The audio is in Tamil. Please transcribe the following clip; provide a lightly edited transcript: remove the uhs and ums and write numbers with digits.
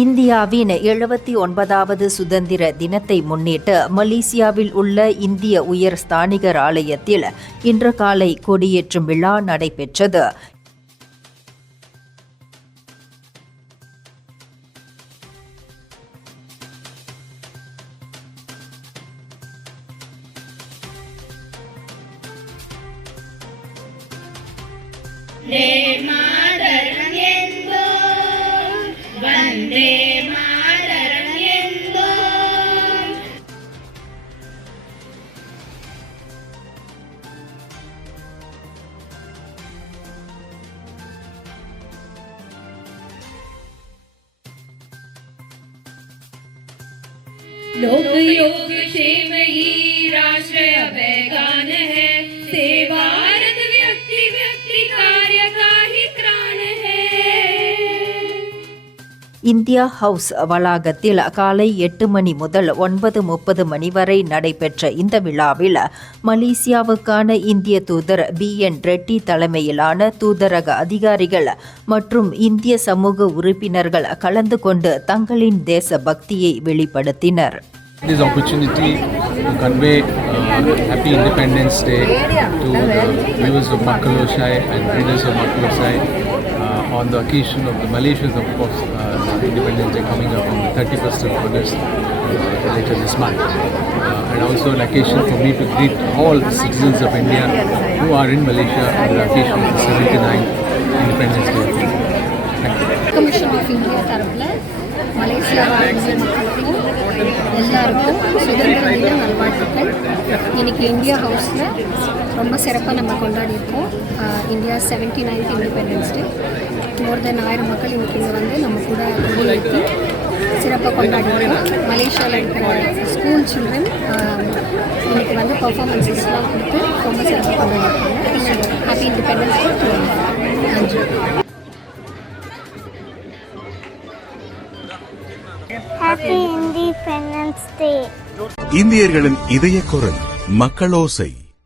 இந்தியாவின் 79வது சுதந்திர தினத்தை முன்னிட்டு மலேசியாவில் உள்ள இந்திய உயர் ஸ்தானிகர் ஆலயத்தில் இன்று காலை கொடியேற்றும் விழா நடைபெற்றது. வந்தே மாதரம் என்போம். लोक योग क्षेम ही राष्ट्र अभियान है, सेवा भारत व्यक्ति व्यक्ति कार्य का ही प्राण है. இந்தியா ஹவுஸ் வளாகத்தில் காலை 8 மணி முதல் 9:30 மணி வரை நடைபெற்ற இந்த விழாவில் மலேசியாவுக்கான இந்திய தூதர் BN ரெட்டி தலைமையிலான தூதரக அதிகாரிகள் மற்றும் இந்திய சமூக உறுப்பினர்கள் கலந்து கொண்டு தங்களின் தேச பக்தியை வெளிப்படுத்தினர். This opportunity to convey Happy Independence Day to the viewers of Makalosai and readers of Makalosai on the occasion of the Malaysians, of course, Independence Day coming up on the 31st of August later this month. And also an occasion for me to greet all the citizens of India who are in Malaysia on the occasion of the 79th Independence Day. Thank you. Commission of India தரப்புல மலேசியா மக்களுக்கும் எல்லாருக்கும் சுதந்திர தின நல்வாழ்த்துக்கள். இன்னைக்கு இந்தியா ஹவுஸில் ரொம்ப சிறப்பாக நம்ம கொண்டாடியிருக்கோம். India 79th independence day. மோர் தென் 1000 மக்கள் இன்னைக்கு இங்கே வந்து நம்ம கூட கொடியேற்றி சிறப்பாக கொண்டாடிருக்கோம். மலேசியாவில் இருக்கிற ஸ்கூல் சில்ட்ரன் இன்னைக்கு வந்து பர்ஃபார்மன்ஸஸ்லாம் கொடுத்து ரொம்ப சிறப்பாக கொண்டாடிருக்காங்க. Happy independence day. நன்றி. Happy Independence Day. இந்தியர்களின் இதய குரல் மக்களோசை.